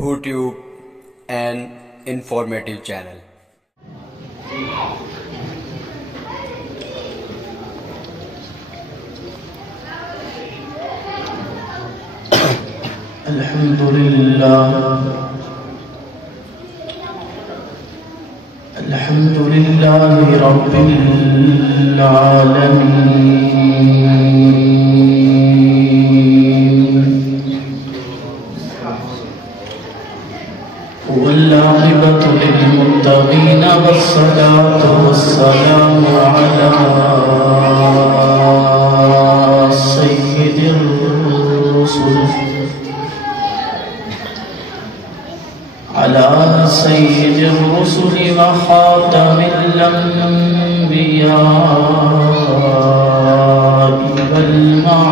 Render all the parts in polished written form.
YouTube, an informative channel. الحمد لله رب العالمين والعاقبة للمتقين والصلاة والسلام على سيد الرسل وخاتم الأنبياء والمعصومين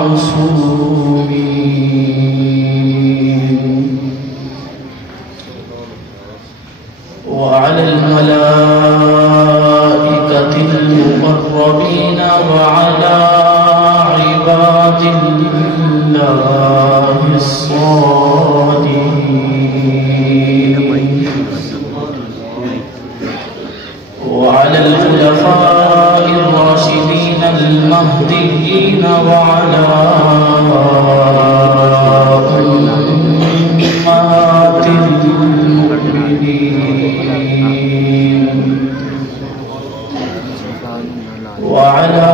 وعلى الملائكة المقربين وعلى عباد الله الصالحين وعلى الخلفاء الراشدين المهديين وعلى أمهات المؤمنين وعلى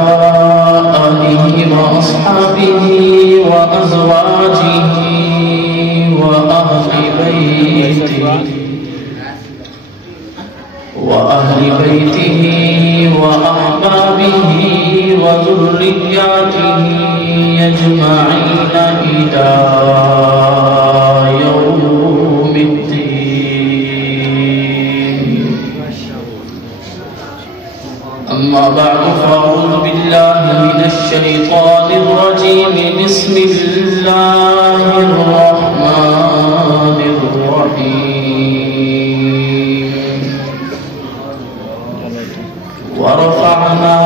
آله وأصحابه وأزواجه وأهل بيته وأحبابه وذرياته أجمعين إلى يوم الدين. أما بعد فأعوذ بالله من الشيطان الرجيم. بسم الله الرحمن الرحيم. ورفعنا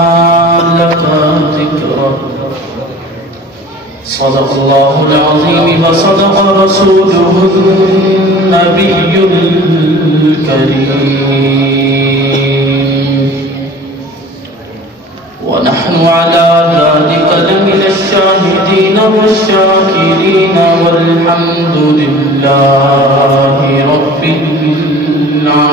لك ذكرك. صدق الله العظيم وصدق رسوله النبي الكريم. ونحن على ذلك لمن الشاهدين والشاكرين والحمد لله رب العالمين.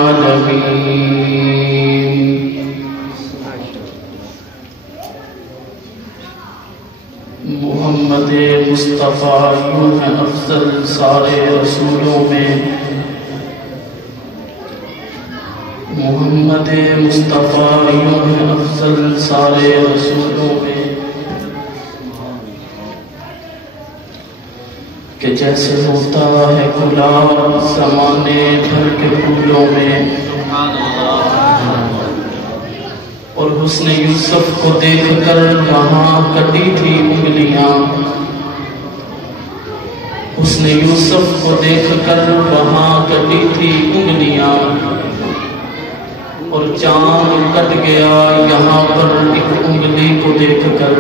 محمد مصطفیٰ یوں ہے افضل سارے رسولوں میں. محمد مصطفیٰ یوں ہے افضل سارے رسولوں میں کہ جیسے ہوتا ہے گلاب زمانے بھر کے پھولوں میں. اور حسن یوسف کو دیکھ کر وہاں کٹی تھی انگلیاں. حسن یوسف کو دیکھ کر وہاں کٹی تھی انگلیاں. اور چاند کٹ گیا یہاں پر ایک انگلی کو دیکھ کر.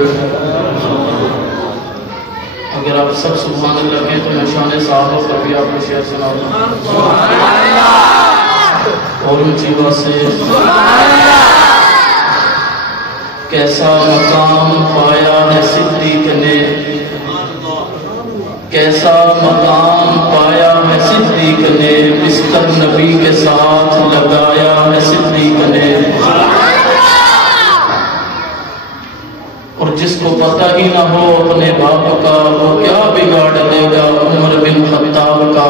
اگر آپ سب سبحان اللہ کہیں تو میں شان صحابہ پر بھی آپ کو شعر سناؤں گا. اور اونچی آواز سے کیسا مقام پایا ہے صدیق نے. کیسا مقام پایا ہے صدیق نے. بستر نبی کے ساتھ لگایا ہے صدیق نے. اور جس کو پتہ ہی نہ ہو اپنے باپ کا وہ کیا بگاڑ دے گا عمر بن خطاب کا.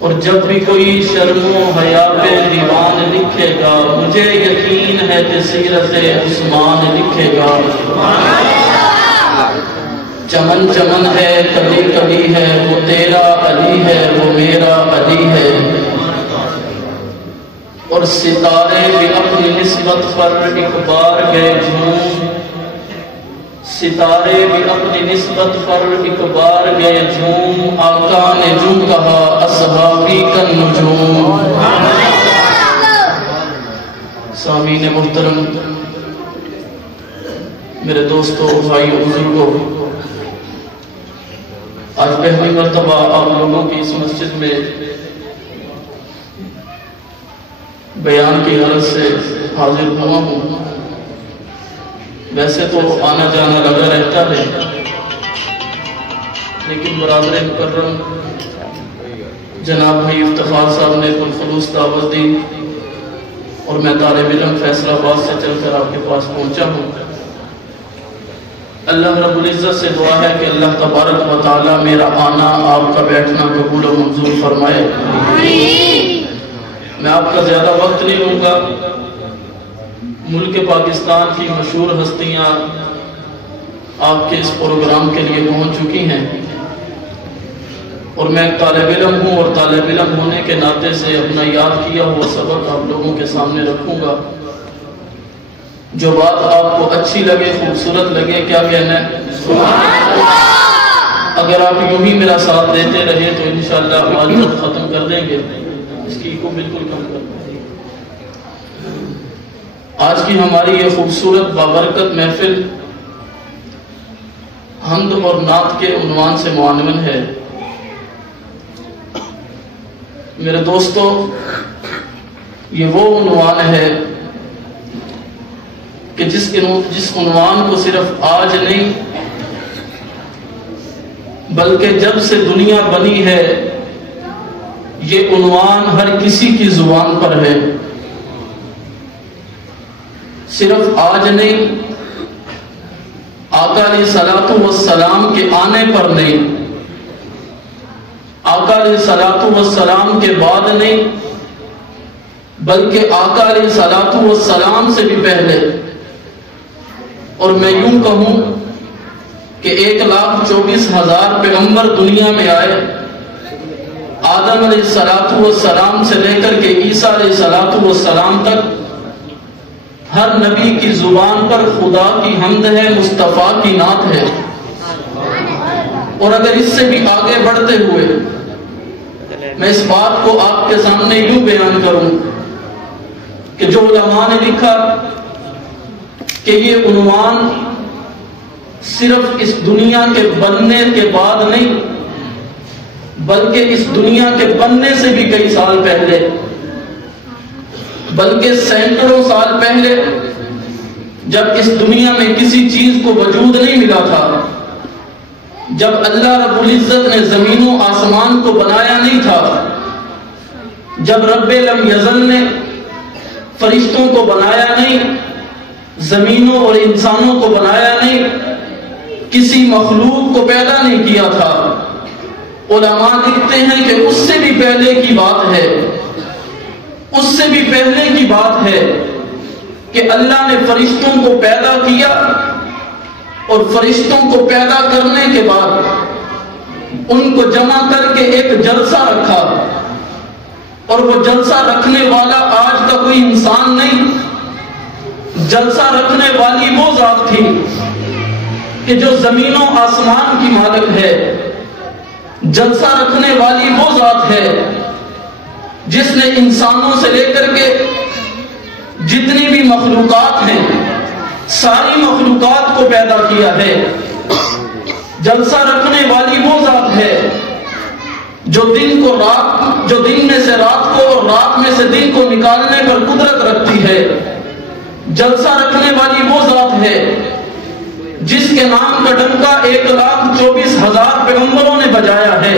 اور جب بھی کوئی شرم و حیا پہ دیوان لکھے گا مجھے یقین ہے کہ سیرت عثمان لکھے گا. چمن چمن ہے کلی کلی ہے وہ تیرا علی ہے وہ میرا علی ہے. اور ستارے بھی اپنی نسبت پر ایک بار گئے جھوم. ستارے بھی اپنی نسبت پر ایک بار گئے جھوم. آقا نے جو کہا اصحابی کالنجوم. سامعین محترم، میرے دوستوں، بھائیو، بزرگوں، آج پہلی مرتبہ آپ لوگوں کی اس مسجد میں بیان کی غرض سے حاضر ہوا ہوں۔ ویسے تو آنا جانا لگا رہتا ہے، لیکن برادر مکرم جناب بھائی افتخار صاحب نے بالخلوص دعوت دی اور میں طالب علم فیصل آباد سے چل کر آپ کے پاس پہنچا ہوں۔ اللہ رب العزت سے دعا ہے کہ اللہ تبارک و تعالی میرا آنا، آپ کا بیٹھنا قبول و منظور فرمائے۔ میں آپ کا زیادہ وقت نہیں لوں گا۔ ملک پاکستان کی مشہور ہستیاں آپ کے اس پروگرام کے لیے پہنچ چکی ہیں، اور میں ایک طالب علم ہوں اور طالب علم ہونے کے ناطے سے اپنا یاد کیا ہوا سبق آپ لوگوں کے سامنے رکھوں گا۔ جو بات آپ کو اچھی لگے، خوبصورت لگے، کیا کہنا ہے؟ سبحان اللہ۔ اگر آپ یوں ہی میرا ساتھ دیتے رہے تو انشاءاللہ آج وقت ختم کر دیں گے، اس کی کو بالکل کم کر دیں گے۔ آج کی ہماری یہ خوبصورت بابرکت محفل حمد اور نعت کے عنوان سے معنون ہے۔ میرے دوستو، یہ وہ عنوان ہے کہ جس عنوان کو صرف آج نہیں بلکہ جب سے دنیا بنی ہے یہ عنوان ہر کسی کی زبان پر ہے۔ صرف آج نہیں، آقا علیہ الصلوۃ والسلام کے آنے پر نہیں، آقا علیہ الصلوۃ والسلام کے بعد نہیں، بلکہ آقا علیہ الصلوۃ والسلام سے بھی پہلے، اور میں یوں کہوں کہ 1,24,000 پیغمبر دنیا میں آئے، آدم علیہ السلام سے لے کر کے عیسیٰ علیہ السلام تک ہر نبی کی زبان پر خدا کی حمد ہے، مصطفیٰ کی نعت ہے۔ اور اگر اس سے بھی آگے بڑھتے ہوئے میں اس بات کو آپ کے سامنے یوں بیان کروں کہ جو علماء نے لکھا کہ یہ عنوان صرف اس دنیا کے بننے کے بعد نہیں بلکہ اس دنیا کے بننے سے بھی کئی سال پہلے، بلکہ سینکڑوں سال پہلے، جب اس دنیا میں کسی چیز کو وجود نہیں ملا تھا، جب اللہ رب العزت نے زمین و آسمان کو بنایا نہیں تھا، جب رب لم یزل نے فرشتوں کو بنایا نہیں، زمینوں اور انسانوں کو بنایا نہیں، کسی مخلوق کو پیدا نہیں کیا تھا، علماء لکھتے ہیں کہ اس سے بھی پہلے کی بات ہے، اس سے بھی پہلے کی بات ہے کہ اللہ نے فرشتوں کو پیدا کیا، اور فرشتوں کو پیدا کرنے کے بعد ان کو جمع کر کے ایک جلسہ رکھا، اور وہ جلسہ رکھنے والا آج کا کوئی انسان نہیں، جلسہ رکھنے والی وہ ذات تھی کہ جو زمین و آسمان کی مالک ہے، جلسہ رکھنے والی وہ ذات ہے جس نے انسانوں سے لے کر کے جتنی بھی مخلوقات ہیں ساری مخلوقات کو پیدا کیا ہے۔ جلسہ رکھنے والی وہ ذات ہے جو دن میں سے رات کو اور رات میں سے دن کو نکالنے پر قدرت رکھتی ہے۔ جلسہ رکھنے والی وہ ذات ہے جس کے نام کا ڈنکا 1,24,000 پیغمبروں نے بجایا ہے۔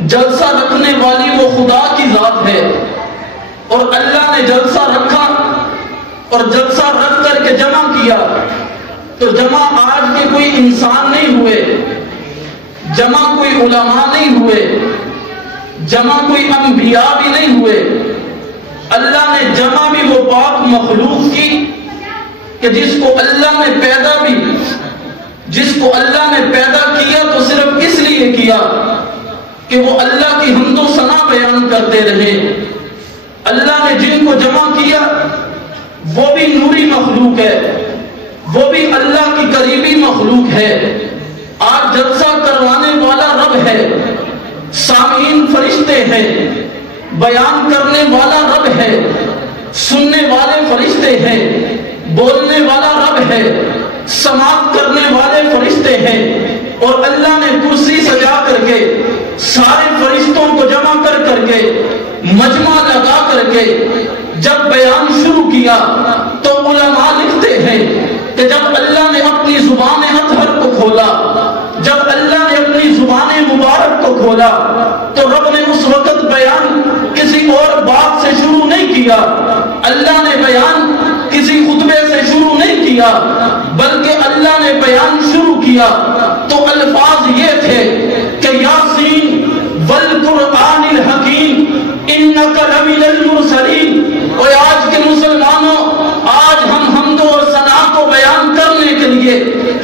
جلسہ رکھنے والی وہ خدا کی ذات ہے، اور اللہ نے جلسہ رکھا اور جلسہ رکھ کر کے جمع کیا، تو جمع آج کے کوئی انسان نہیں ہوئے، جمع کوئی علماء نہیں ہوئے، جمع کوئی انبیاء بھی نہیں ہوئے، اللہ نے جمع بھی وہ پاک مخلوق کی کہ جس کو اللہ نے پیدا کیا تو صرف اس لیے کیا کہ وہ اللہ کی حمد و ثنا بیان کرتے رہے۔ اللہ نے جن کو جمع کیا وہ بھی نوری مخلوق ہے، وہ بھی اللہ کی قریبی مخلوق ہے۔ آج جلسہ کروانے والا رب ہے، سامعین فرشتے ہیں، بیان کرنے والا رب ہے، سننے والے فرشتے ہیں، بولنے والا رب ہے، سماعت کرنے والے فرشتے ہیں۔ اور اللہ نے کرسی سجا کر کے سارے فرشتوں کو جمع کر کے مجمع لگا کر کے جب بیان شروع کیا تو علماء لکھتے ہیں کہ جب اللہ نے اپنی زبان اطہر کو کھولا، جب اللہ نے اپنی زبان مبارک کو کھولا تو رب نے اس وقت بیان کسی اور بات سے شروع نہیں کیا، اللہ نے بیان کسی خطبے سے شروع نہیں کیا، بلکہ اللہ نے بیان شروع کیا تو الفاظ یہ تھے کہ یاسین والقرآن الحکیم انک لمن المرسلین۔ اور آج کے مسلمانوں، آج ہم حمد و ثنا کو بیان کرنے کے لیے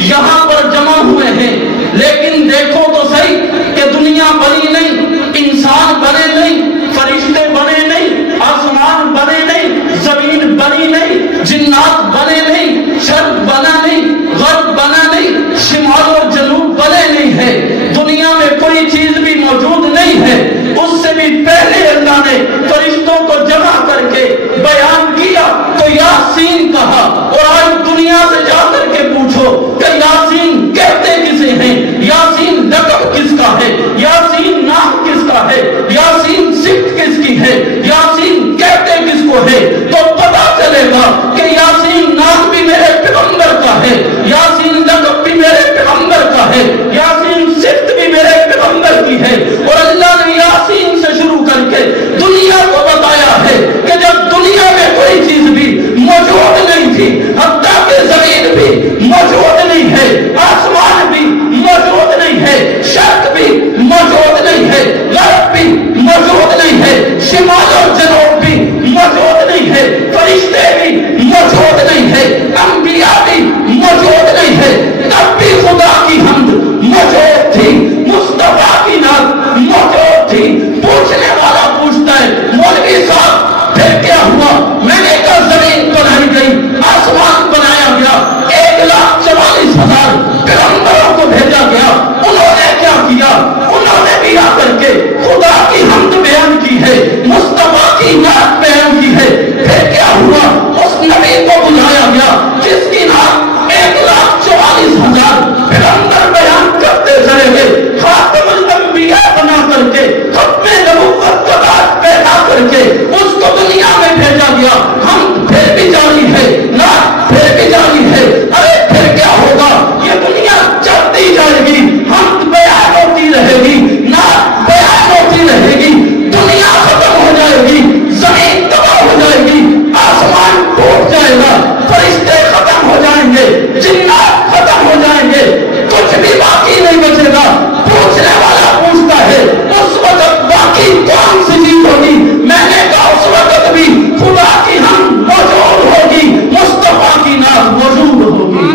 یہاں پر جمع ہوئے ہیں، لیکن دیکھو تو صحیح کہ دنیا بنی نہیں، انسان بنے نہیں، فرشتے بنے نہیں، آسمان بنے نہیں، زمین بنی نہیں، جنات بنے نہیں، شرق بنا نہیں، غرب بنا نہیں، شمال اور جنوب بنے نہیں ہے، دنیا میں کوئی چیز بھی موجود نہیں ہے۔ اس سے بھی پہلے اللہ نے فرشتوں کو جمع کر کے بیان کیا تو یاسین کہا۔ اور آج دنیا سے جا کر کے پوچھو کہ یاسین کہتے کسے ہیں، یاسین لقب کس کا ہے، یاسین نام کس کا ہے، یاسین صفت کس کی ہے، یاسین کہتے کس کو ہے، تو پتا چلے گا کہ یاسین نام بھی میرے پیغمبر کا ہے، یاسین لقب بھی میرے پیغمبر کا ہے، یاسین صفت بھی میرے پیغمبر کی ہے۔ اور اللہ نے یاسین سے شروع کر کے دنیا کو بتایا ہے کہ جب دنیا میں کوئی چیز بھی موجود نہیں تھی، حتیٰ کہ زمین بھی موجود نہیں ہے، آسمان بھی موجود نہیں ہے، شرق بھی موجود نہیں ہے، غرب بھی موجود نہیں ہے، شمال اور جنوب بھی موجود نہیں ہے، فرشتے بھی موجود نہیں ہے، انبیاء بھی موجود نہیں ہے، تب بھی خدا کی حمد موجود تھی، مصطفیٰ کی نعت موجود تھی۔ پوچھنے والا پوچھتا ہے مولوی صاحب پھر کیا ہوا؟ میں نے کہا زمین بنائی گئی، آسمان بنایا گیا، 1,44,000 پیغمبروں کو بھیجا گیا، انہوں نے کیا کیا؟ انہوں نے بھی آ کر کے خدا کی حمد بیان کی ہے، مصطفیٰ کی نعت بیان کی ہے۔ پھر کیا ہوا؟ اس نبی کو بلایا گیا جس کی نعت 1,44,000 پیغمبر بیان کرتے چلے گئے، خاتم الانبیاء بنا کر کے، ختم نبوت کا تاج پہنا کر کے اس کو دنیا میں بھیجا گیا۔ ہم پھر بھی جاری ہے، نعت پھر بھی جاری ہے۔ ارے پھر کیا ہوگا؟ یہ دنیا چلتی جائے گی، ہم بیان ہوتی رہے گی، نعت بیان ہوتی رہے گی، دنیا ختم ہو جائے گی، زمین تباہ ہو جائے گی، آسمان ٹوٹ جائے گا، فرشتے ختم ہو جائیں گے، جنات ختم ہو جائیں گے، کچھ بھی باقی نہیں بچے گا۔ پوچھنے والا پوچھتا ہے اس وقت باقی کون سی چیز ہوگی؟ میں نے کہا اس وقت بھی خدا کی حمد موجود ہوگی، مصطفیٰ کی نعت موجود ہوگی۔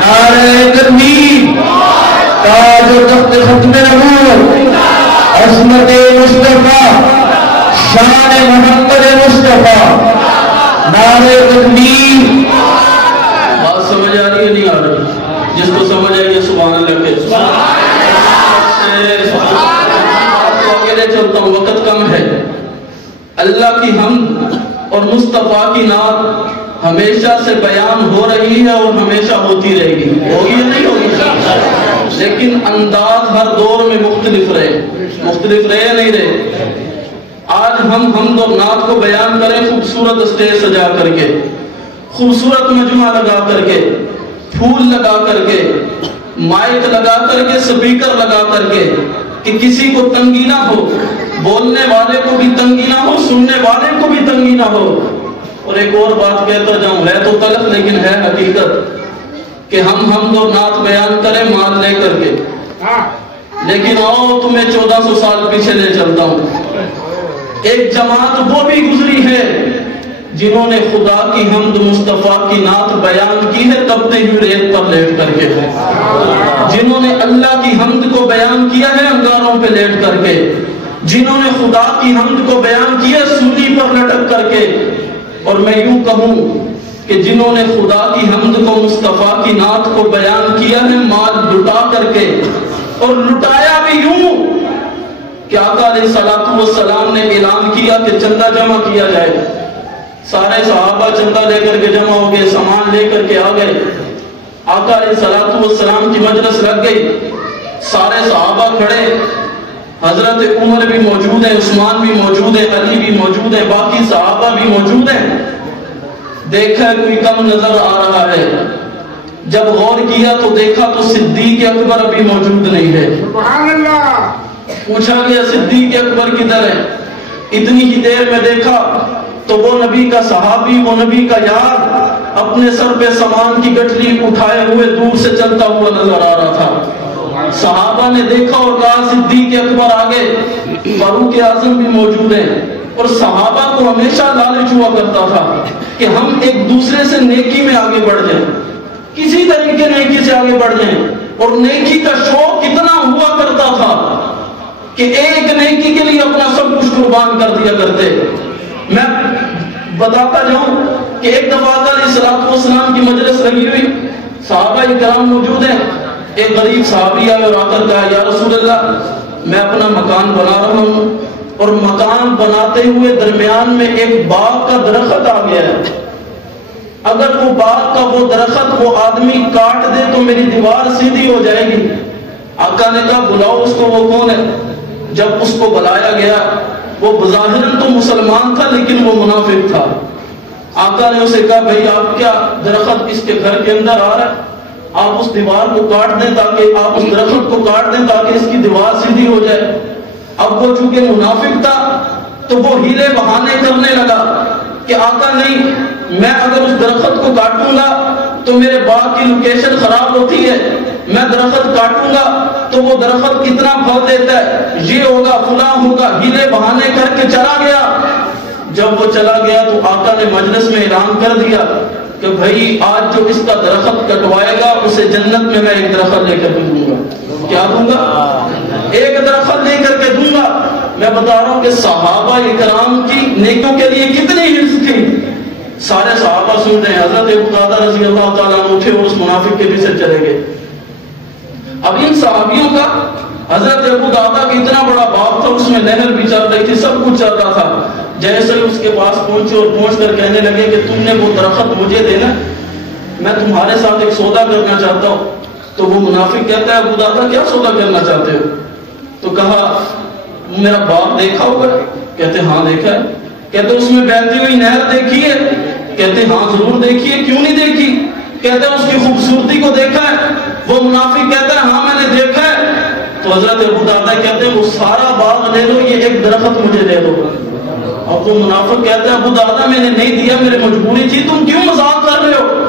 نعرہ تکبیر، تاج و تخت ختم نبوت، عصمت مصطفیٰ، شان محمد مصطفیٰ، نعرہ تکبیر۔ بات سمجھ آ رہی ہے نہیں آ رہی؟ جس کو سمجھ آئی ہے سبحان اللہ کے آپ کو اکیلے چلتا ہوں، وقت کم ہے۔ اللہ کی حمد اور مصطفیٰ کی نعت ہمیشہ سے بیان ہو رہی ہے اور ہمیشہ ہوتی رہے گی، ہوگی یا نہیں ہوگی؟ لیکن انداز ہر دور میں مختلف رہے یا نہیں رہے؟ آج ہم حمد اور نعت کو بیان کریں خوبصورت اسٹیج سجا کر کے، خوبصورت مجمع لگا کر کے، پھول لگا کر کے، مائک لگا کر کے، سپیکر لگا کر کے، کہ کسی کو تنگی نہ ہو، بولنے والے کو بھی تنگی نہ ہو، سننے والے کو بھی تنگی نہ ہو۔ اور ایک اور بات کہتا جاؤں، ہے تو تلخ لیکن ہے حقیقت، کہ ہم حمد اور نعت بیان کریں مال لے کر کے، لیکن آؤ تمہیں 1400 سال پیچھے لے چلتا ہوں۔ ایک جماعت وہ بھی گزری ہے جنہوں نے خدا کی حمد مصطفیٰ کی نعت بیان کی ہے تپتے ہوئے ریت پر لیٹ کر کے، جنہوں نے اللہ کی حمد کو بیان کیا ہے انگاروں پہ لیٹ کر کے، جنہوں نے خدا کی حمد کو بیان کیا سولی پر لٹک کر کے، اور میں یوں کہوں کہ جنہوں نے خدا کی حمد کو مصطفیٰ کی نعت کو بیان کیا ہے مال لٹا کر کے، اور لٹایا بھی یوں کہ آقا علیہ الصلوۃ والسلام نے اعلان کیا کہ چندہ جمع کیا جائے۔ سارے صحابہ چندہ لے کر کے جمع ہو گئے، سامان لے کر کے آ گئے، آقا علیہ الصلوۃ والسلام کی مجلس لگ گئی، سارے صحابہ کھڑے، حضرت عمر بھی موجود ہیں، عثمان بھی موجود ہیں، علی بھی موجود ہیں، باقی صحابہ بھی موجود ہیں۔ دیکھا کوئی کم نظر آ رہا ہے، جب غور کیا تو دیکھا تو صدیق اکبر ابھی موجود نہیں ہے۔ سبحان اللہ۔ پوچھا گیا صدیق اکبر کدھر ہے؟ اتنی ہی دیر میں دیکھا تو وہ نبی کا صحابی، وہ نبی کا یار اپنے سر پہ سامان کی گٹھلی اٹھائے ہوئے دور سے چلتا ہوا نظر آ رہا تھا۔ صحابہ نے دیکھا اور کہا صدیق اکبر آگے، فاروق اعظم بھی موجود ہیں۔ اور صحابہ کو ہمیشہ لالچ ہوا کرتا تھا کہ ہم ایک دوسرے سے نیکی میں آگے بڑھ جائیں، کسی طریقے نیکی سے آگے بڑھ جائیں، اور نیکی کا شوق کتنا ہوا کرتا تھا کہ ایک نیکی کے لیے اپنا سب کچھ قربان کر دیا کرتے۔ میں بتاتا جاؤں کہ ایک دفعہ علیہ الصلوۃ والسلام کی مجلس لگی ہوئی، صحابہ کرام موجود ہیں، ایک غریب صحابی آئے اور آ کر کہا یا رسول اللہ میں اپنا مکان بنا رہا ہوں، اور مکان بناتے ہوئے درمیان میں ایک باغ کا درخت آ گیا ہے، اگر وہ باغ کا وہ درخت وہ آدمی کاٹ دے تو میری دیوار سیدھی ہو جائے گی۔ آقا نے کہا بلاؤ اس کو، وہ کون ہے؟ جب اس کو بلایا گیا، وہ بظاہراً تو مسلمان تھا لیکن وہ منافق تھا۔ آقا نے اسے کہا بھائی آپ کیا درخت اس کے گھر کے اندر آ رہا ہے، آپ اس دیوار کو کاٹ دیں تاکہ آپ اس درخت کو کاٹ دیں تاکہ اس کی دیوار سیدھی ہو جائے۔ اب وہ چونکہ منافق تھا تو وہ ہیلے بہانے کرنے لگا کہ آقا نہیں، میں اگر اس درخت کو کاٹوں گا تو میرے باغ کی لوکیشن خراب ہوتی ہے، میں درخت کاٹوں گا تو وہ درخت کتنا پھل دیتا ہے، یہ ہوگا فلاں ہوگا، ہیلے بہانے کر کے چلا گیا۔ جب وہ چلا گیا تو آقا نے مجلس میں اعلان کر دیا کہ بھائی آج جو اس کا درخت کٹوائے گا اسے جنت میں ایک درخت لے کر کے دوں گا۔ کیا دوں گا؟ ایک درخت لے کر کے دوں گا۔ میں بتا رہا ہوں کہ صحابہ اکرام کی نیکیوں کے لیے کتنی ہرس تھی۔ سارے صحابہ سن رہے ہیں، حضرت ابو درداء رضی اللہ تعالیٰ عنہ اٹھے اور اس منافق کے پیچھے چلے گئے۔ اب ان صحابیوں کا حضرت ابو درداء کا اتنا بڑا باغ تھا، اس میں نہر بھی چل رہی تھی، سب کچھ چل رہا تھا۔ جیسے ہی اس کے پاس پہنچے اور پہنچ کر کہنے لگے کہ تم نے وہ درخت مجھے دینا، میں تمہارے ساتھ ایک سودا کرنا چاہتا ہوں۔ تو وہ منافق کہتا ہے ابو درداء کیا سودا کرنا چاہتے ہو؟ تو کہا میرا باغ دیکھا ہوگا؟ کہتے ہاں دیکھا ہے۔ کہتے اس میں بہتی ہوئی نہر دیکھی ہے؟ کہتے ہاں ضرور دیکھی ہے، کیوں نہیں دیکھی؟ کہتے اس کی خوبصورتی کو دیکھا ہے؟ وہ منافق کہتا ہے ہاں میں نے دیکھا ہے۔ تو حضرت ابو درداء کہتے ہیں وہ سارا باغ لے لو، یہ ایک درخت مجھے دے دو۔ اب وہ منافق کہتا ہے ابو درداء میں نے نہیں دیا، میری مجبوری تھی، تم کیوں مذاق کر رہے ہو؟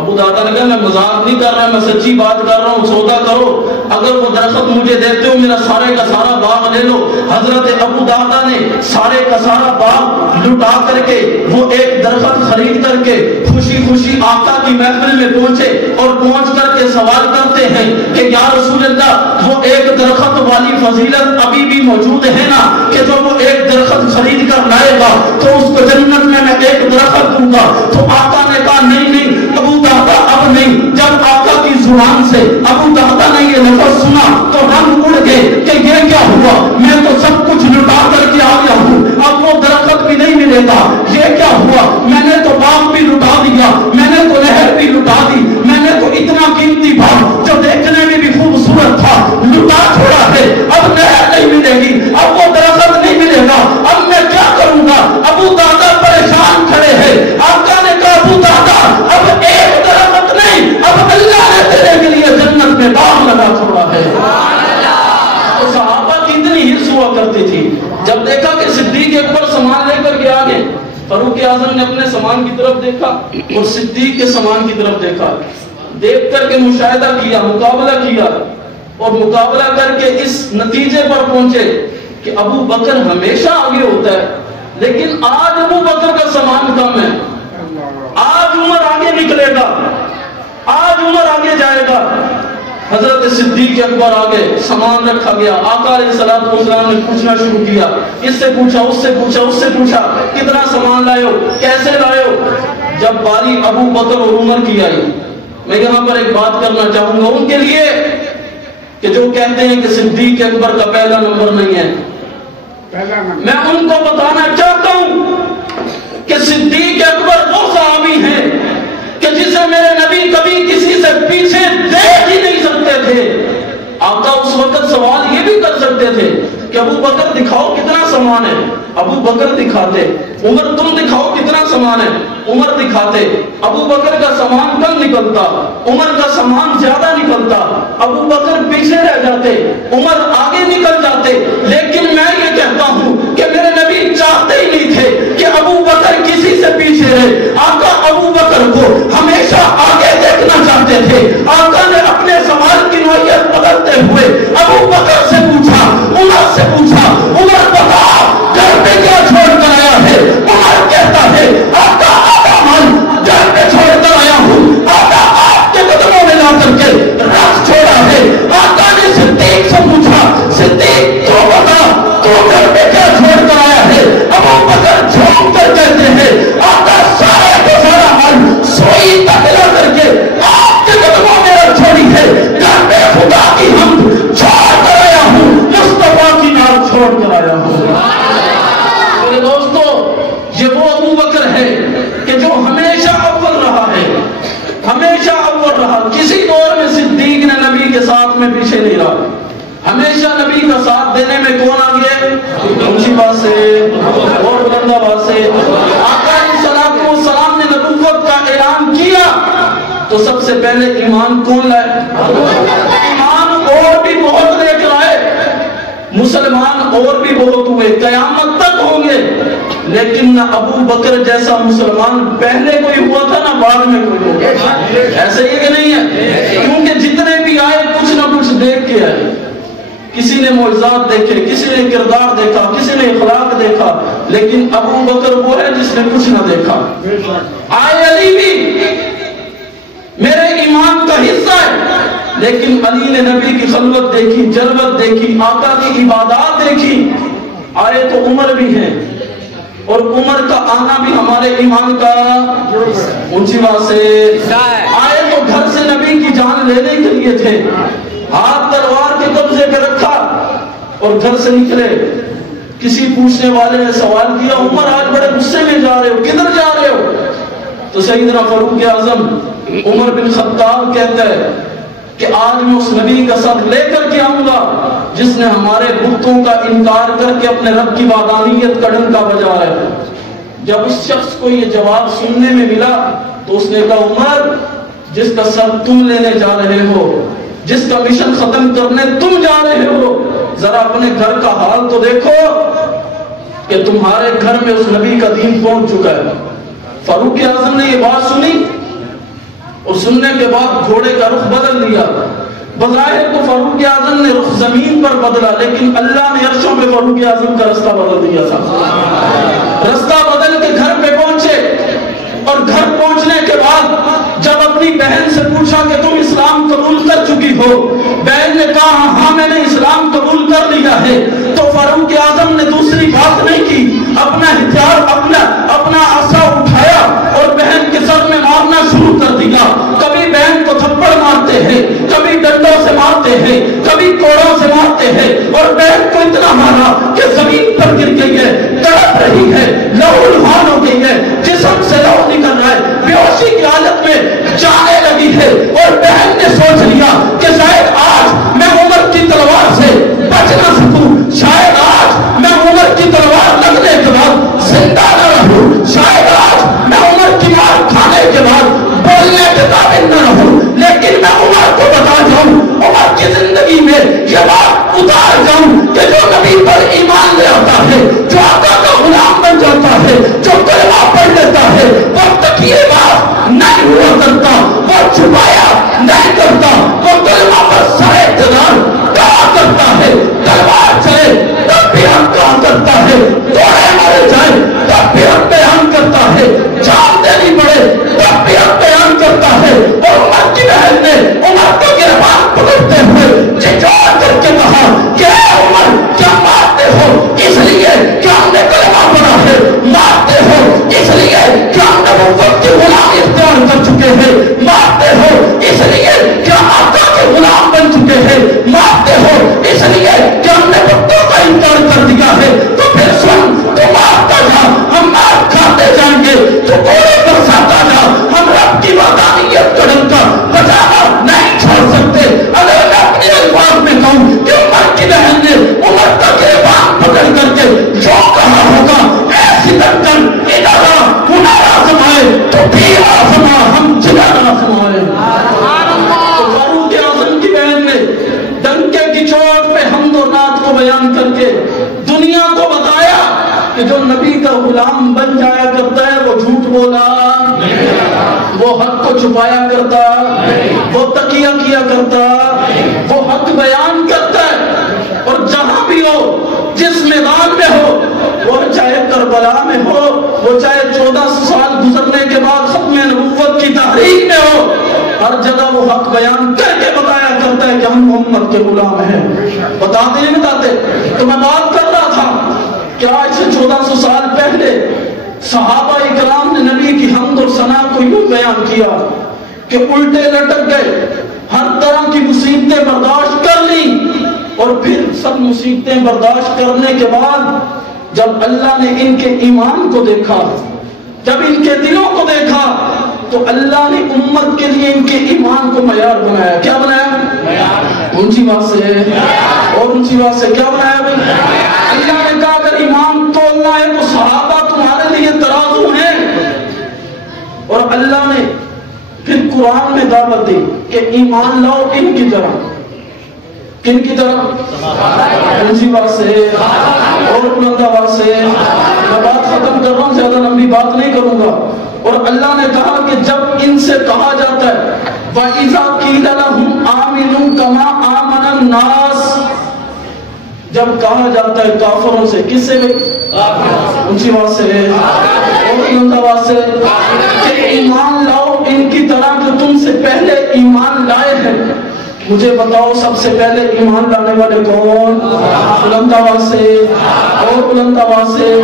ابو درداء نے کہا میں مذاق نہیں کر رہا، میں سچی بات کر رہا ہوں، سودا کرو، اگر وہ درخت مجھے دیتے ہو میرا سارے کا سارا باغ لے لو۔ حضرت ابو درداء نے سارے کا سارا باغ لٹا کر کے وہ ایک درخت خرید کر کے خوشی خوشی آقا کی محفل میں پہنچے، اور پہنچ کر کے سوال کرتے ہیں کہ یا رسول اللہ وہ ایک درخت والی فضیلت ابھی بھی موجود ہے نا، کہ جو وہ ایک درخت خرید کر لائے گا تو اس کو جنت میں ایک درخت دوں گا؟ تو آقا نے کہا نہیں نہیں ابو درداء اب نہیں۔ جب آقا کی زبان سے ابو درداء نے یہ لفظ سنا تو رنگ اڑ گئے کہ یہ کیا ہوا، میں تو سب کچھ لٹا کر کے آ گیا ہوں، اب وہ درخت بھی نہیں ملے گا، یہ کیا ہوا، میں نے تو باغ بھی لٹا دیا، میں نے تو نہر بھی لٹا دی، میں نے تو اتنا قیمتی باغ جو دیکھنے میں بھی خوبصورت تھا لٹا چھوڑا ہے، اب نہر نہیں ملے گی، اب وہ درخت نہیں ملے گا، اب میں کیا کروں گا؟ ابو درداء پریشان کھڑے ہیں۔ آقا نے کہا ابو درداء اب ایک درخت نہیں، اب اللہ نے تیرے کے لیے جنت میں باغ لگا چھوڑا ہے۔ تو صحابہ کی اتنی ہرس ہوا کرتی تھی۔ جب دیکھا کہ صدیق اکبر سامان لے کر کے آگے، فاروق اعظم نے اپنے سامان کی طرف دیکھا اور صدیق کے سامان کی طرف دیکھا، دیکھ کر کے مشاہدہ کیا، مقابلہ کیا، اور مقابلہ کر کے اس نتیجے پر پہنچے کہ ابو بکر ہمیشہ آگے ہوتا ہے، لیکن آج ابو بکر کا سامان کم ہے، آج عمر آگے نکلے گا، آج عمر آگے جائے گا۔ حضرت صدیق اکبر آگے، سامان رکھا گیا، آقا علیہ الصلوۃ والسلام نے پوچھنا شروع کیا، اس سے پوچھا، اس سے پوچھا، اس سے پوچھا، کتنا سامان لائے ہو، کیسے لائے ہو؟ جب باری ابو بکر اور عمر کی آئی، میں یہاں پر ایک بات کرنا چاہوں گا ان کے لیے کہ جو کہتے ہیں کہ صدیق اکبر کا پہلا نمبر نہیں ہے، میں ان کو بتانا چاہتا ہوں کہ صدیق اکبر وہ صحابی ہیں کہ جسے میرے نبی کبھی کسی سے اس وقت سوال یہ بھی کر سکتے تھے کہ ابو بکر دکھاؤ کتنا سامان ہے، ابو بکر دکھاتے، عمر تم دکھاؤ کتنا سامان ہے، عمر دکھاتے، ابو بکر کا سامان کم نکلتا، عمر کا سامان زیادہ نکلتا، ابو بکر پیچھے رہ جاتے، عمر آگے نکل جاتے۔ لیکن میں یہ کہتا ہوں کہ میرے نبی چاہتے ہی نہیں تھے کہ ابو بکر کسی سے پیچھے رہے، آقا ابو بکر کو ہمیشہ آگے دیکھنا چاہتے تھے۔ آقا نے اپنے سوال کی نوعیت بدلتے ہوئے ابو بکر سے پوچھا، عمر سے پوچھا، عمر بتا گھر پہ کیا چھوڑ کر آیا ہے؟ عمر کہتا ہے آقا آقا من گھر پہ چھوڑ کر آیا ہوں، آقا آپ کے قدموں میں لا کر کے رکھ چھوڑا ہے۔ آقا نے صدیق سے پوچھا، صدیق تو بتا تو گھر پہ کیا چھوڑ کر آیا ہے؟ ابو بکر جھونک کر کہتے ہیں آقا سارا کا سارا مال سوئی تک لا کر کے آپ کے قدموں میں رکھ چھوڑی ہے، گھر پہ خدا کی حمد چھوڑ کر آیا ہوں، مصطفیٰ کی نام چھوڑ کر آیا ہوں۔ میرے دوستو، یہ وہ ابو بکر ہے کہ جو ہمیشہ اول رہا ہے، ہمیشہ اول رہا، کسی دور میں صدیق نے نبی کے ساتھ میں پیچھے نہیں رہا، ہمیشہ نبی کا ساتھ دینے میں کون آگے؟ اونچی بات سے اور بلند آواز سے آقا علیہ السلام نے نبوت کا اعلان کیا تو سب سے پہلے ایمان کون لائے؟ ایمان اور بھی بہت لے کر آئے، مسلمان اور بھی بہت ہوئے، قیامت تک ہوں گے، لیکن نہ ابو بکر جیسا مسلمان پہلے کوئی ہوا تھا نہ بعد میں کوئی ہوگا۔ ایسے ہی کہ نہیں ہے؟ کیونکہ جتنے بھی آئے کچھ نہ کچھ دیکھ کے آئے، کسی نے معجزات دیکھے، کسی نے کردار دیکھا، کسی نے اخلاق دیکھا، لیکن ابو بکر وہ ہے جس نے کچھ نہ دیکھا۔ آئے علی بھی میرے ایمان کا حصہ ہے، لیکن علی نے نبی کی خلوت دیکھی، جلوت دیکھی، آقا کی عبادات دیکھی۔ آئے تو عمر بھی ہیں، اور عمر کا آنا بھی ہمارے ایمان کا اونچی بات سے آئے تو گھر سے نبی کی جان لینے کے لیے تھے، ہاتھ تلوار کے قبضے پہ رکھا اور گھر سے نکلے۔ کسی پوچھنے والے نے سوال کیا عمر آج بڑے غصے میں جا رہے ہو، کدھر جا رہے ہو؟ تو سیدنا فاروق اعظم عمر بن خطاب کہتا ہے کہ آج میں اس نبی کا ساتھ لے کر کے آؤں گا جس نے ہمارے بتوں کا انکار کر کے اپنے رب کی وحدانیت کا ڈنکا بجا ہے۔ جب اس شخص کو یہ جواب سننے میں ملا تو اس نے کہا عمر، جس کا سر تم لینے جا رہے ہو، جس کا مشن ختم کرنے تم جا رہے ہو، ذرا اپنے گھر کا حال تو دیکھو کہ تمہارے گھر میں اس نبی کا دین پہنچ چکا ہے۔ فاروق اعظم نے یہ بات سنی اور سننے کے بعد گھوڑے کا رخ بدل لیا۔ بظاہر تو فاروق اعظم نے رخ زمین پر بدلا، لیکن اللہ نے عرشوں میں فاروق اعظم کا رستہ بدل دیا تھا۔ رستہ بدل کے گھر پہ پہنچے، اور گھر پہنچنے کے بعد جب اپنی بہن سے پوچھا کہ تم اسلام قبول کر چکی ہو، بہن نے کہا ہاں میں نے اسلام قبول کر لیا ہے، تو فاروق اعظم نے دوسری بات نہیں کی، اپنا ہتھیار اپنا عصا اٹھایا اور بہن کے سر میں مارنا شروع کر دیا۔ کبھی بہن کو تھپڑ مارتے ہیں، کبھی ڈنڈوں سے مارتے ہیں، کبھی کوڑوں سے مارتے ہیں، اور بہن کو اتنا مارا کہ زمین پر گر گئی ہے، تڑپ رہی ہے، لہو لہان ہو گئی ہے، جسم سے لہو نکل رہا ہے، بے ہوشی کی حالت میں جانے لگی ہے، اور بہن نے سوچ لیا کہ شاید آج میں عمر کی تلوار سے بچ نہ سکوں، شاید آج میں عمر کی تلوار لگنے کے بعد زندہ نہ رہوں، شاید آج میں عمر کی مار کھانے کے بعد بولنے کے قابل وہ حق کو چھپایا کرتا، وہ تقیہ کیا کرتا، وہ حق بیان کرتا ہے، اور جہاں بھی ہو، جس میدان میں ہو، وہ چاہے کربلا میں ہو، وہ چاہے 14 سال گزرنے کے بعد ختم نبوت کی تحریک میں ہو، ہر جگہ وہ حق بیان کر کے بتایا کرتا ہے کہ ہم محمد کے غلام ہیں۔ بتاتے نہیں بتاتے؟ تو میں بات کر رہا تھا کہ آج سے 1400 سال پہلے صحابہ اکرام نے نبی کی حمد اور ثنا کو یوں بیان کیا کہ الٹے لٹک گئے، ہر طرح کی مصیبتیں برداشت کر لیں، اور پھر سب مصیبتیں برداشت کرنے کے بعد جب اللہ نے ان کے ایمان کو دیکھا، جب ان کے دلوں کو دیکھا، تو اللہ نے امت کے لیے ان کے ایمان کو معیار بنایا۔ کیا بنایا؟ اونچی بات سے اور اونچی بات سے کیا بنایا بھائی؟ اللہ نے کہا اگر ایمان تولنا ہے تو صحابہ تمہارے لیے ترازو ہیں، اور اللہ نے پھر قرآن میں دعوت دی کہ ایمان لاؤ ان کی طرح۔ کن کی طرح؟ اونچی بات سے اور بلند آواز سے۔ میں بات ختم کر رہا ہوں، زیادہ لمبی بات نہیں کروں گا۔ اور اللہ نے کہا کہ جب ان سے کہا جاتا ہے وَإِذَا قِيلَ لَهُمْ آمِنُوا كَمَا آمَنَ النَّاسِ، جب کہا جاتا ہے کافروں سے، کس سے؟ اونچی بات سے اور بلند آواز سے کہ ایمان لاؤ ان کی طرح جو تم سے پہلے ایمان لائے ہیں۔ مجھے بتاؤ سب سے پہلے ایمان لانے والے کون؟ بلند آواز سے اور بلند آواز سے۔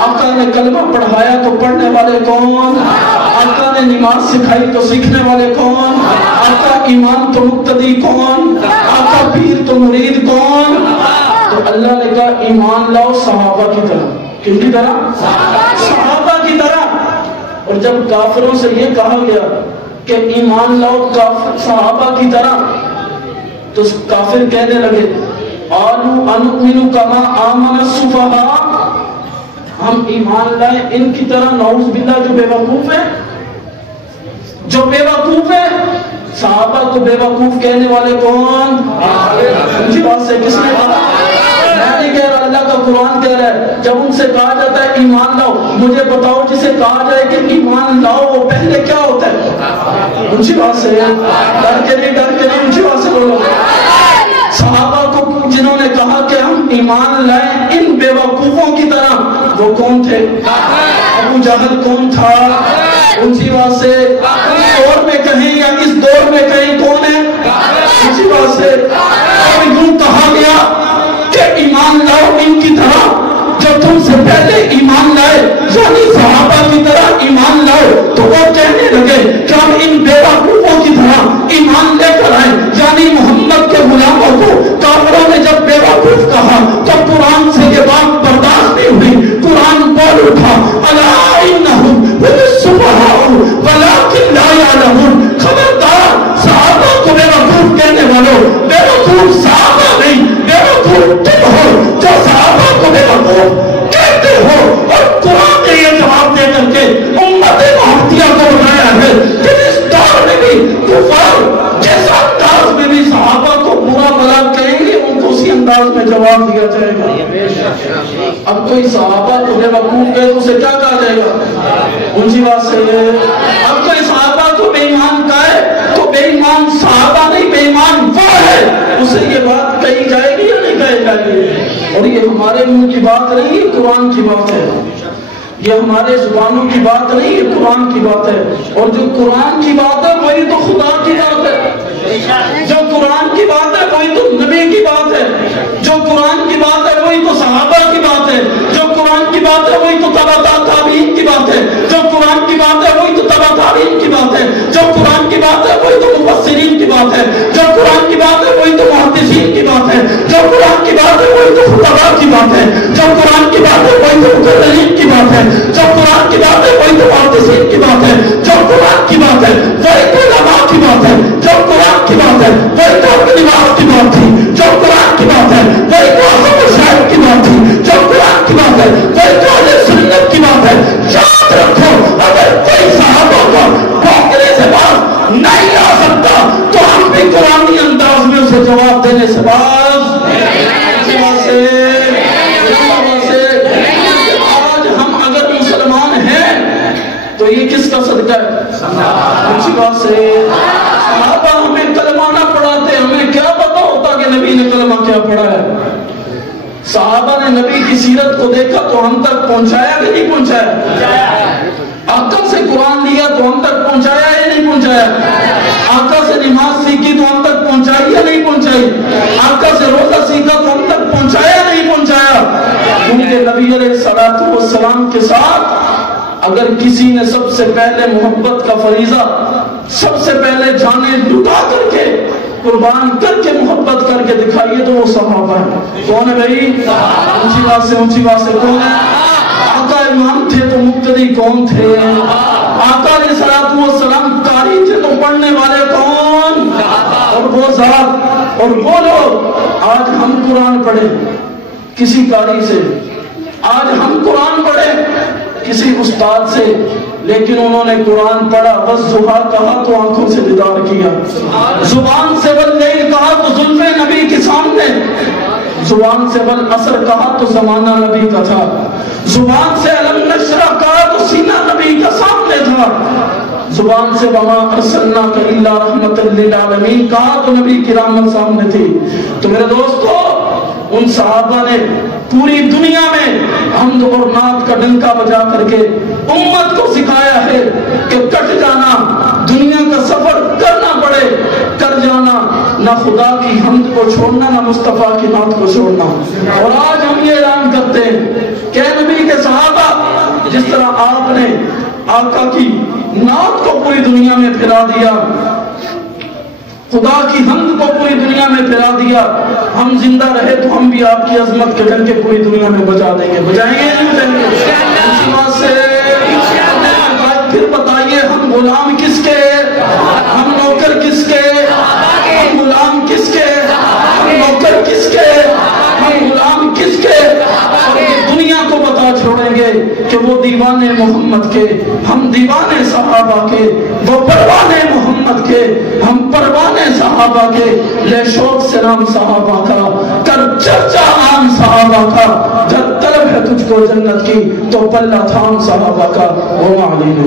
آقا نے کلمہ پڑھایا تو پڑھنے والے کون؟ آقا نے نماز سکھائی تو سیکھنے والے کون؟ آقا ایمان تو مقتدی کون؟ آقا پیر تو مرید کون؟ تو اللہ نے کہا ایمان لاؤ صحابہ کی طرح۔ کن کی طرح؟ صحابہ کی طرح۔ اور جب کافروں سے یہ کہا گیا کہ ایمان لاؤ صحابہ کی طرح، تو کافر کہنے لگے قالوا انؤمن كما آمن السفهاء، ہم ایمان لائیں ان کی طرح۔ نعوذ باللہ، جو بے وقوف ہے، جو بے وقوف ہے۔ صحابہ کو بے وقوف کہنے والے کون؟ اونچی بات سے کس نے کہا؟ میں نہیں کہہ رہا، اللہ کا قرآن کہہ رہا ہے۔ جب ان سے کہا جاتا ہے ایمان لاؤ، مجھے بتاؤ جسے کہا جائے کہ ایمان لاؤ وہ پہلے کیا ہوتا ہے؟ اونچی بات سے ڈر کے نہیں اونچی بات سے بولو۔ صحابہ کو جنہوں نے کہا کہ ہم ایمان لائیں ان بے وقوفوں کی طرح، وہ کون تھے؟ ابو جہل کون تھا؟ اونچی بات سے اس دور میں کہیں یا اس دور میں کہیں کون ہے؟ اونچی بات سے۔ اور یوں کہا گیا کہ ایمان لاؤ ان کی طرح جو تم سے پہلے ایمان لائے، یعنی صحابہ کی طرح ایمان لاؤ۔ تو وہ کہنے لگے کہ ہم ان بے وقوفوں کی طرح ایمان لے کر آئے، یعنی محمد کے غلاموں کو۔ کافروں نے جب بے وقوف کہا تو قرآن سے یہ بات برداشت نہیں ہوئی۔ قرآن بول اٹھا الا انہم هم السفہاء ولکن لا یعلمون، خبردار صحابہ کو بے وقوف کہنے والوں، بے وقوف صحابہ نہیں، بے وقوف تم ہو جو صحابہ کو بے وقوف کہتے ہو۔ اور قرآن نے یہ جواب دے کر کے امت محمدیہ کو بتایا ہے کہ اس دور میں بھی کفار جس انداز میں بھی صحابہ کو برا بھلا کہیں گے، ان کو اسی انداز میں جواب دیا جائے گا۔ اب کوئی صحابہ کو بے وقوف کہے تو اسے کیا کہا جائے گا؟ اونچی بات سے۔ اب کوئی صحابہ کو بے ایمان کہے تو بے ایمان صحابہ نہیں، بے ایمان وہ ہے، اسے یہ بات کہی جائے گی یا نہیں کہی جائے گی؟ اور یہ ہمارے منہ کی بات نہیں، یہ قرآن کی بات ہے۔ یہ ہمارے زبانوں کی بات نہیں، یہ قرآن کی بات ہے۔ اور جو قرآن کی بات ہے وہی تو خدا کی بات ہے۔ جو قرآن کی بات ہے وہی تو نبی کی بات ہے۔ جو قرآن کی بات ہے وہی تو صحابہ کی بات ہے۔ جو قرآن کی بات ہے وہی تو تبع تابعین کی بات ہے۔ جو قرآن کی بات ہے وہی تو تبع تابعین کی بات ہے۔ جو قرآن کی بات ہے وہی تو مفسرین کی بات ہے۔ جو قرآن کی بات ہے وہی تو محدثین کی بات ہے۔ جو قرآن کی بات ہے وہی تو خطباء کی بات ہے۔ جو قرآن کی بات ہے وہی تو مقررین کی بات ہے۔ جو قرآن کی بات ہے وہی تو محدثین کی بات ہے۔ جو قرآن کی بات ہے وہی تو علماء کی بات ہے۔ جو قرآن کی بات ہے وہی تو نماز کی بات تھی۔ جو قرآن کی بات ہے وہی تو حسن و شاہد کی بات تھی۔ جو قرآن کی بات ہے وہی تو اہل سنت کی بات ہے۔ یاد رکھو، اگر کوئی صحابہ کو بھونکنے سے باز نہیں آ سکتا تو ہم بھی قرآنی انداز میں اسے جواب دینے سے باز آج ہم اگر مسلمان ہیں تو یہ کس کا صدقہ ہے؟ اونچی بات سے صحابہ ہمیں کلمہ نہ پڑھاتے، ہمیں کیا پتا ہوتا کہ نبی نے کلمہ کیا پڑھا ہے؟ صحابہ نے نبی کی سیرت کو دیکھا تو ہم تک پہنچایا کہ نہیں پہنچایا؟ آقا سے قرآن لیا تو ہم تک پہنچایا یا نہیں پہنچایا؟ آقا سے نماز سیکھی تو ہم تک پہنچائی یا نہیں پہنچائی؟ آقا سے روزہ سیکھا تو ہم تک پہنچایا یا نہیں پہنچایا؟ کیونکہ نبی علیہ السلام کے ساتھ اگر کسی نے سب سے پہلے محبت کا فریضہ سب سے پہلے جانیں لٹا کر کے قربان کر کے محبت کر کے دکھائیے تو وہ صحابہ ہے۔ کون ہے بھائی؟ اونچی بات سے کون ہے؟ آقا امام تھے تو مقتدی کون تھے؟ آقا علیہ السلام قاری تھے تو پڑھنے والے کون؟ اور وہ ذات اور وہ لوگ۔ آج ہم قرآن پڑھے کسی قاری سے، آج ہم قرآن پڑھے کسی استاد سے، لیکن انہوں نے قرآن پڑھا بس ضحیٰ کہا تو آنکھوں سے دیدار کیا، زبان سے واللیل کہا تو زلفیں نبی کے سامنے، زبان سے والعصر کہا تو زمانہ نبی کا تھا، زبان سے علم نشرح کہا تو سینہ نبی کا سامنے تھا، زبان سے وما ارسلناک الا رحمت للعالمین کہا تو نبی کی رحمت سامنے تھی۔ تو میرے دوستو، ان صحابہ نے پوری دنیا میں حمد اور نعت کا ڈنکا بجا کر کے امت کو سکھایا ہے کہ کٹ جانا، دنیا کا سفر کرنا پڑے کر جانا، نہ خدا کی حمد کو چھوڑنا نہ مصطفیٰ کی نعت کو چھوڑنا۔ اور آج ہم یہ اعلان کرتے ہیں کہ نبی کے صحابہ جس طرح آپ نے آقا کی نعت کو پوری دنیا میں پھیلا دیا، خدا کی حمد کو پوری دنیا میں پھیلا دیا، ہم زندہ رہے تو ہم بھی آپ کی عظمت کے ڈنکے پوری دنیا میں بجا دیں گے۔ بجائیں گے نہیں بجائیں گے؟ اسی بات سے پھر بتائیے، ہم غلام کس کے، ہم نوکر کس کے، ہم غلام کس کے، ہم نوکر کس کے، ہم غلام کس کے؟ اور یہ دنیا کو بتا چھوڑیں گے کہ وہ دیوانے محمد کے، ہم دیوانے صحابہ کے، وہ پروانے محمد کے، ہم پروانے صحابہ کے، لے شوق سے نام صحابہ کا، کر چرچا عام صحابہ کا، جب طلب ہے تجھ کو جنت کی تو پلہ تھام صحابہ کا۔ وما علیہ